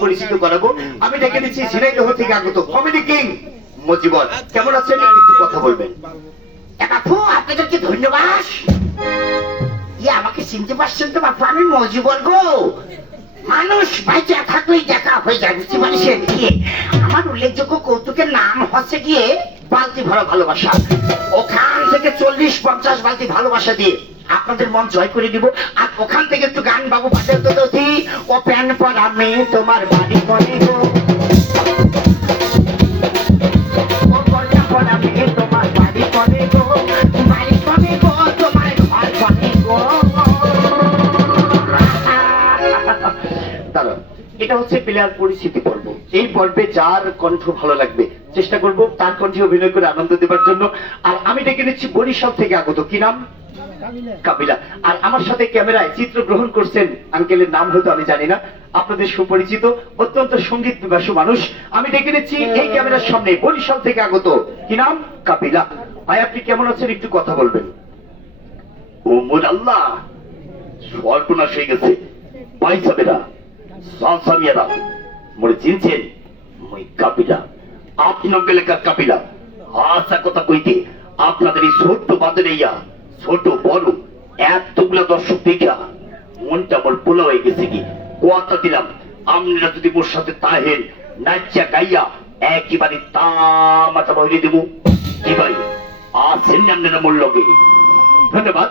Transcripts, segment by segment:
পরিচিত করাবো। আমি ডেকে দিচ্ছি ঝিনাইদহ থেকে আগত। কমেডি কিং মজিবর কেমন আছেন? একটু কথা বলবেন। আপনাদেরকে ধন্যবাদ। ইয়ে আমাকে চিনতে পারছেন তো, বাপু, আমি মজিবর গো। মানুষ বাইচা থাকলেই দেখা হয়ে যায়, বুঝতে পারছেন? গিয়ে আমার উল্লেখযোগ্য কৌতুকের নাম হচ্ছে গিয়ে বালতি ভরা ভালোবাসা। ওখান থেকে চল্লিশ, পঞ্চাশ বালতি ভালোবাসা দিয়ে আপনাদের মন জয় করে দিব আর ওখান থেকে একটু গান বাবু বাজাতে দতি ও প্যান পরা মেয়ে তোমার বাড়ি করে এটা হচ্ছে প্লেয়ার পরিচিতি পর্ব। এই পর্বে যার কণ্ঠ ভালো লাগবে চেষ্টা করব তার কণ্ঠে অভিনয় করে আনন্দ দেবার জন্য। আর আমি ডেকে নিচ্ছি বরিশাল থেকে আগত। কি নাম? কাবিলা। আর আমার সাথে ক্যামেরায় চিত্র গ্রহণ করছেন আঙ্কেলের নাম হয়তো আমি জানি না। আপনাদের সুপরিচিত অত্যন্ত সংগীত বিভাসী মানুষ। আমি ডেকে নিচ্ছি এই ক্যামেরার সামনে বরিশাল থেকে আগত। কি নাম? কাপিলা ভাই আপনি কেমন আছেন? একটু কথা বলবেন। ও মোর আল্লাহ সর্বনাশ হয়ে গেছে। পয়সাবেরা চিনছেন মই হাসা কথা কইতে আপনাদের এই ছোট্ট ছোট বড় এতগুলা দর্শক মনটা পোলা হয়ে গেছে কি কথা দিলাম যদি মোর সাথে তাহেন নাচা গাইয়া একেবারে তামাটা বহিরে দেবো কি আছেন আপনারা মোর লগে ধন্যবাদ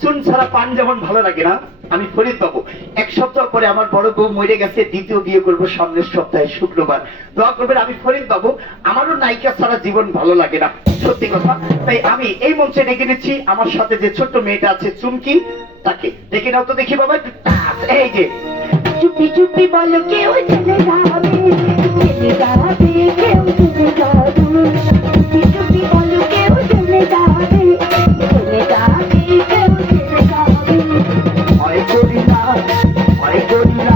চুন ছাড়া পান যেমন ভালো লাগে না আমি ফরিদ বাবু, এক সপ্তাহ পরে আমার বড় বউ মরে গেছে, দ্বিতীয় বিয়ে করব সামনের সপ্তাহে, শুক্রবার। দোয়া করবেন, আমি ফরিদ বাবু, আমারও নায়িকা ছাড়া জীবন ভালো লাগে না। সত্যি কথা, তাই আমি এই মঞ্চে ডেকে নিচ্ছি আমার সাথে যে ছোট্ট মেয়েটা আছে, চুমকি, তাকে। ডেকে নাও তো দেখি বাবা এই যে। চুপি চুপি বলো, কেউ চলে যাবে চলে যাবে কেউ চলে যাবে ভয় করি না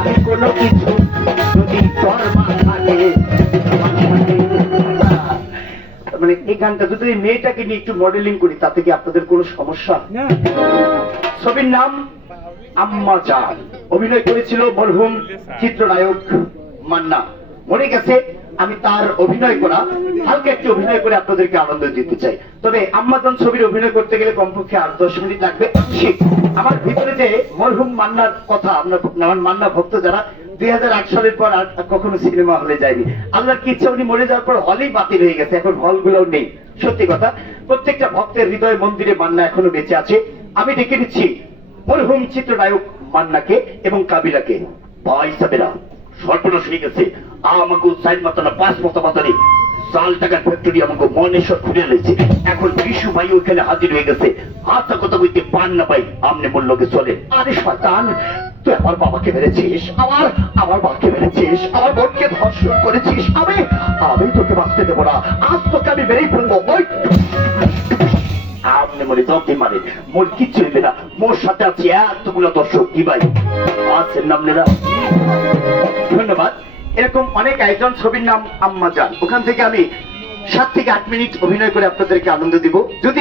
আমি কোনো কিছু যদি তোর মানে এই গানটা যদি মেয়েটাকে নিয়ে একটু মডেলিং করি তাতে কি আপনাদের কোনো সমস্যা? ছবির নাম আম্মা জান। অভিনয় করেছিল মরহুম চিত্রনায়ক মান্না। মনে গেছে আমি তার অভিনয় করা, হালকা একটি অভিনয় করে আপনাদেরকে আনন্দ দিতে চাই। তবে আম্মাজান ছবির অভিনয় করতে গেলে কমপক্ষে আট, দশ মিনিট লাগবে। আমার ভিতরে যে মরহুম মান্নার কথা, আমরা মান্না ভক্ত যারা, দুই সালের পর আর কখনো সিনেমা হলে যায়নি। আল্লাহর কি ইচ্ছা, উনি মরে যাওয়ার পর হলেই বাতিল হয়ে গেছে, এখন হলগুলোও নেই। সত্যি কথা, প্রত্যেকটা ভক্তের হৃদয় মন্দিরে মান্না এখনও বেঁচে আছে। আমি ডেকে দিচ্ছি মরহুম চিত্রনায়ক মান্নাকে এবং কাবিলাকে। ভাই সাবেরা। সর্বনাশ হয়ে গেছে। আমাকে সাইড মতো না পাঁচ মতো মতো নেই চাল টাকার ফ্যাক্টরি আমাকে মনেশ্বর খুলে রয়েছে এখন বিশু ভাই ওইখানে হাজির হয়ে গেছে। হাতটা কথা বলতে পান না পাই আমনে মূল্যকে চলে। আরে শয়তান, তুই আমার বাবাকে মেরেছিস, আমার আমার বাবাকে মেরেছিস, আমার বোনকে ধর্ষণ করেছিস। আমি আমি তোকে বাঁচতে দেবো না। আজ তোকে আমি মেরেই ফেলব। ওই মনে জব্দি মারে মোর কিচ্ছু হইবে না। মোর সাথে আছে এতগুলো দর্শক। কি ভাই? আছেন নাম নেরা ধন্যবাদ। এরকম অনেক আয়োজন ছবির নাম আম্মা যান ওখান থেকে আমি সাত থেকে আট মিনিট অভিনয় করে আপনাদেরকে আনন্দ দিব। যদি